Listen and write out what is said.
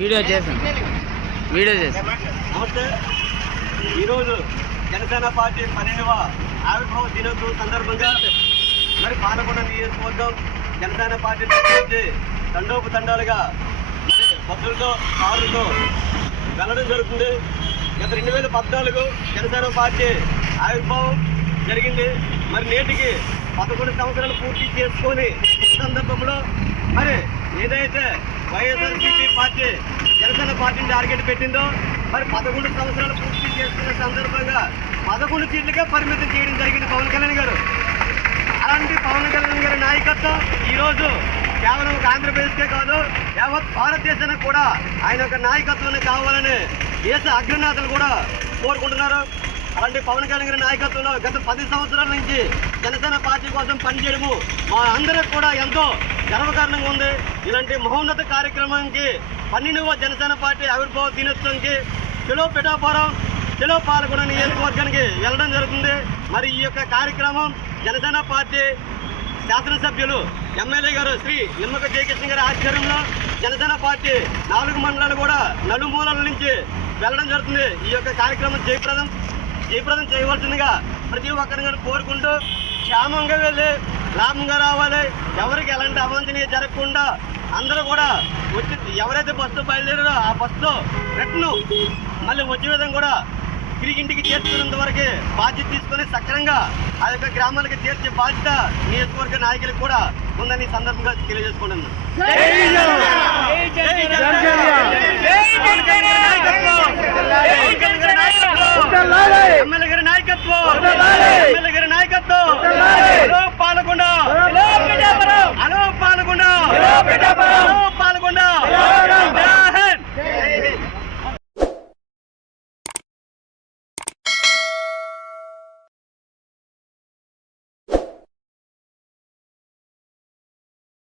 Video చేశాను. నమస్తే. ఈరోజు జనసేన పార్టీ 12వ ఆవిర్భావ దినోత్సవం సందర్భంగా మరి పాలకొండ నియోజకవర్గం జనసేన పార్టీ నుంచి తండోపతండాలుగా బస్సులతో కారులతో వెళ్ళడం జరుగుతుంది. గత 2014 జనసేన పార్టీ ఆవిర్భావం జరిగింది. మరి నేటికి 11 సంవత్సరాలు పూర్తి చేసుకొని ఈ సందర్భంలో మరి ఏదైతే వైఎస్ఆర్సీపీ పార్టీ జనసేన పార్టీని టార్గెట్ పెట్టిందో మరి 11 సంవత్సరాలు పూర్తి చేసుకున్న సందర్భంగా 11 సీట్లకే పరిమితం చేయడం జరిగింది పవన్ కళ్యాణ్ గారు. అలాంటి పవన్ కళ్యాణ్ గారి నాయకత్వం ఈరోజు కేవలం ఒక ఆంధ్రప్రదేశ్కే కాదు యావత్ భారతదేశానికి కూడా ఆయన యొక్క నాయకత్వాన్ని కావాలని దేశ అగ్రనేతలు కూడా కోరుకుంటున్నారు. అలాంటి పవన్ కళ్యాణ్ గారి నాయకత్వంలో గత 10 సంవత్సరాల నుంచి జనసేన పార్టీ కోసం పనిచేయడము మా అందరికి కూడా ఎంతో గర్వకారణంగా ఉంది. ఇలాంటి మహోన్నత కార్యక్రమానికి 12వ జనసేన పార్టీ ఆవిర్భావ దినోత్సవానికి చెలో పిఠాపురం చెలో పాలకొండ నియోజకవర్గానికి వెళ్ళడం జరుగుతుంది. మరి ఈ యొక్క కార్యక్రమం జనసేన పార్టీ శాసనసభ్యులు ఎమ్మెల్యే గారు శ్రీ నిమ్మక జయకృష్ణ గారి ఆధ్వర్యంలో జనసేన పార్టీ 4 మండలాలు కూడా నలుమూలల నుంచి వెళ్ళడం జరుగుతుంది. ఈ యొక్క కార్యక్రమం జయప్రదం చేయవలసిందిగా ప్రతి ఒక్కరిని కోరుకుంటూ క్షేమంగా వెళ్ళి లాభంగా రావాలి. ఎవరికి ఎలాంటి అవాంఛనీయ జరగకుండా అందరూ కూడా వచ్చి ఎవరైతే బస్సు బయలుదేరారో ఆ బస్సులో రిటర్ను మళ్ళీ వచ్చే విధంగా కూడా తిరిగి ఇంటికి చేర్చుకున్నంత వరకు బాధ్యత తీసుకొని సక్రంగా ఆ యొక్క గ్రామాలకు చేర్చే బాధ్యత నియోజకవర్గ నాయకులకు కూడా ఉందని ఈ సందర్భంగా తెలియజేసుకుంటున్నాను. ఎమ్మెల్యే గారి నాయకత్వం, ఎమ్మెల్యే గారి నాయకత్వం. Hello Palakonda, hello Palakonda, hello Palakonda.